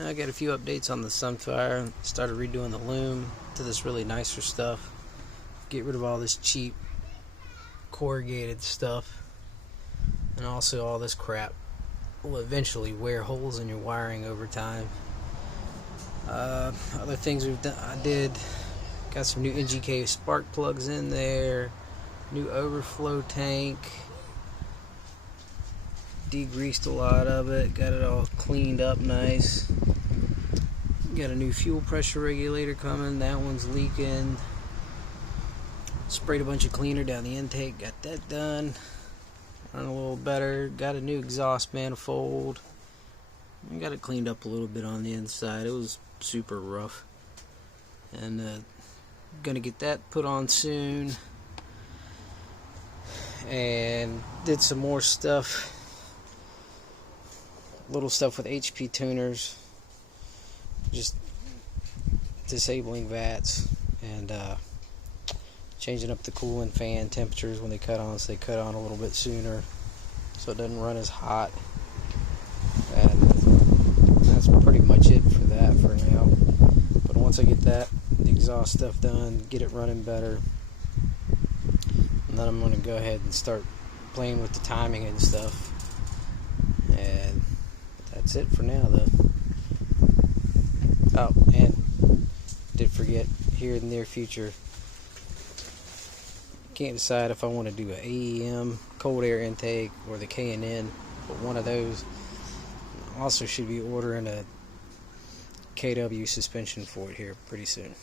I got a few updates on the Sunfire. Started redoing the loom to this really nicer stuff. Get rid of all this cheap corrugated stuff, and also all this crap will eventually wear holes in your wiring over time. Other things we've done, I did got some new NGK spark plugs in there, new overflow tank, degreased a lot of it, got it all cleaned up nice. Got a new fuel pressure regulator coming, that one's leaking. Sprayed a bunch of cleaner down the intake, got that done. Running a little better. Got a new exhaust manifold. I got it cleaned up a little bit on the inside. It was super rough. And gonna get that put on soon. And did some more stuff. Little stuff with HP tuners. Just disabling vats and changing up the coolant fan temperatures when they cut on, so they cut on a little bit sooner so it doesn't run as hot. And that's pretty much it for that for now. But once I get that, the exhaust stuff done, get it running better, and then I'm going to go ahead and start playing with the timing and stuff. And that's it for now though. Oh, and did forget, here in the near future, can't decide if I want to do an AEM cold air intake or the K&N, but one of those. Also should be ordering a KW suspension for it here pretty soon.